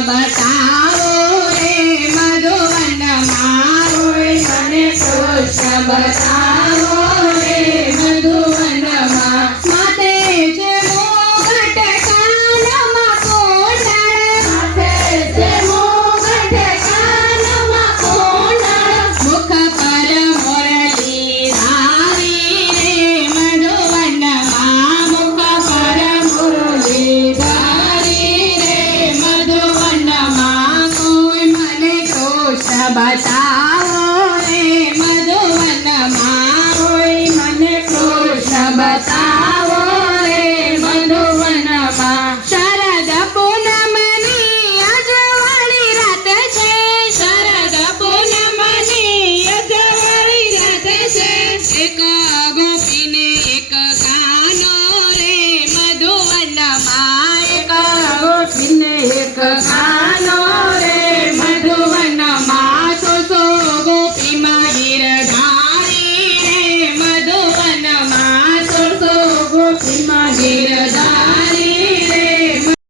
બતાવો રે મધુવનમાં મને કૃષ્ણ બતાવો રે મધુવનમાં માથે છે મુગટ કાનમાં કોંડળ માથે છે મુગટ કાનમાં કોંડળ મુખ પર મુરલી ધારી રે મધુવનમાં મુખ પર મુરલી ધારી રે મધુવનમાં કોઈ મને કૃષ્ણ બતાવો રે મધુવનમાં કોઈ મને કૃષ્ણ બતાવો રે મધુવનમાં શરદ પૂનમની અજવાળી રાત છે શરદ પૂનમની અજવાળી રાત છે એક ગોપીને એક કાનો રે મધુવનમાં એક ગોપીને એક કાનો